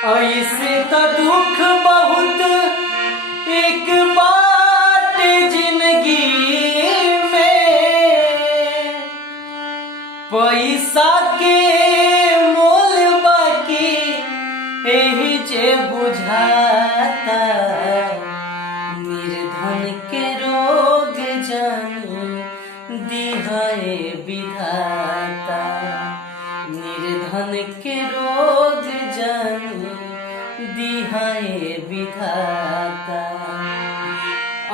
ऐसे तो दुख बहुत एक बात जिंदगी में, पैसा के मोल बाकी एही जे बुझाता, निर्धन के रोग जानी दिहाए विधाता, निर्धन के रोग जानी दिहाए विधाता।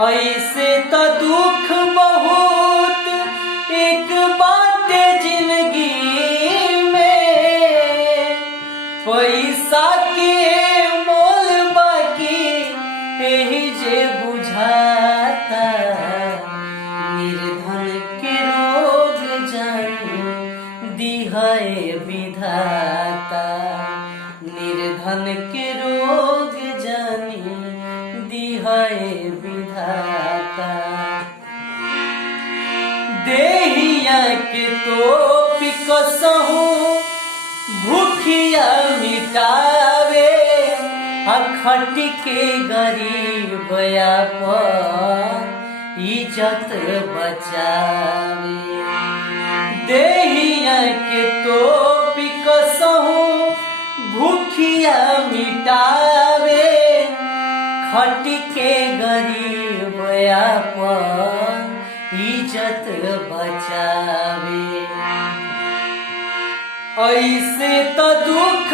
ऐसे तो दुख बहुत एक बात जिंदगी में, पैसा के मोल बाकी एही जे बुझाता, निर्धन के रोग जानी दिहाए विधाता, निर्धन के रोग जानी दिहाए विधाता। देहिया के तो पिकसहू भूखिया मिटावे, अखट के गरीब अपन इज्जत बचावे। देहिया के तो पिकसहू भूखिया मिटावे, खट के गरीब अपन इज्जत बचावे। ऐसे तो दुख